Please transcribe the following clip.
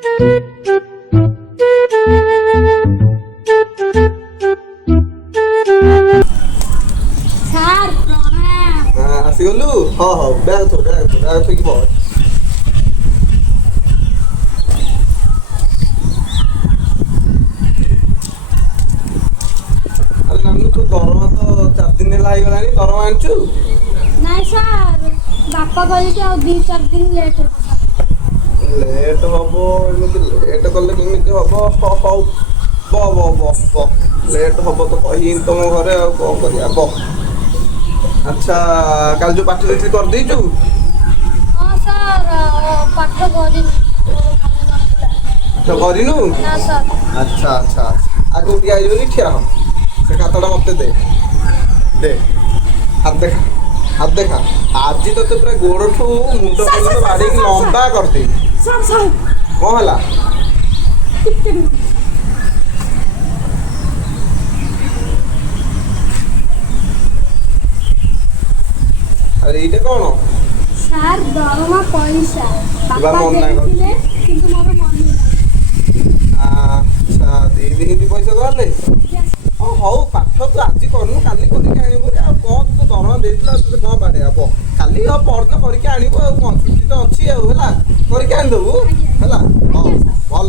Sir ପ୍ରଣାମ। ଆସିଗଲୁ? ହଁ ହଉ ବ୍ୟାଗ ଥୋଇକି ବସ। ଆରେ ନାନୁ ତୁ ଦରମା ତ 4 ଦିନ ହେଲା ହେଇଗଲାଣି, ଦରମା ଆଣିଛୁ? ନାଇଁ ସାର୍, ବାପା କହିଲେ କି ଆଉ 2-4 ଦିନ ଲେଟ୍ ହେବ ସାର୍। ଲେଟ୍ ହବ? ଏମିତି ଲେଟ୍ କଲେ କେମିତି ହବ? ହଉ ଲେଟ୍ ହବ ତ କହିନି ତମ ଘରେ, ଆଉ କ'ଣ କରିବା ବ। ଆଚ୍ଛା, କାଲି ଯୋଉ ପାଠ ଦେଇଥିଲି କରିଦେଇଛୁ? ହଁ ସାର୍, ପାଠ କରିନି, ମୋର ମନେ ନଥିଲା। ପାଠ କରିନୁ? ନା ସାର୍। ଆଚ୍ଛା ଆଗକୁ ଟିକେ ଆଇଲୁନି, ଠିଆ ହ। ସେ ଖାତାଟା ମତେ ଦେ। ହାତ ଦେଖା। ଆଜି ତତେ ପୁରା ଗୋଡଠୁ ମୁଣ୍ଡ ପର୍ଯ୍ୟନ୍ତ ବାଡେଇକି ଲମ୍ବା କରିଦେବି। ସାର୍ କ'ଣ ହେଲା? ଟିକେ ରୁହ। ଆରେ ଏଇଟା କ'ଣ? ସାର୍ ଦରମା ପଇସା ବା ବାପା ମନା କର। ଦେଇଥିଲେ, କିନ୍ତୁ ମୋର ମନେ ନାହିଁ। ଆଚ୍ଛା, ଦେଇଦେଇଛନ୍ତି ପଇସା ତାହେଲେ? ହଉ, ପାଠ ତୁ ଆଜି କରୁନୁ, କାଲି କରିକି ଆଣିବୁ। ଆଉ କ'ଣ ତୁ ତ ଦରମା ଦେଇଥିଲୁ, ଆଉ ତତେ କ'ଣ ବାଡ଼େଇବା? କାଲି ଆଉ ପରଦିନ କରିକି ଆଣିବୁ। ଆଉ କ'ଣ ଛୁଟି ତ ଅଛି, ଆଉ ହେଲା କରିକି ଆଣିଦେବୁ ହେଲା। ଆଜ୍ଞା ସାର୍। ଭଲ।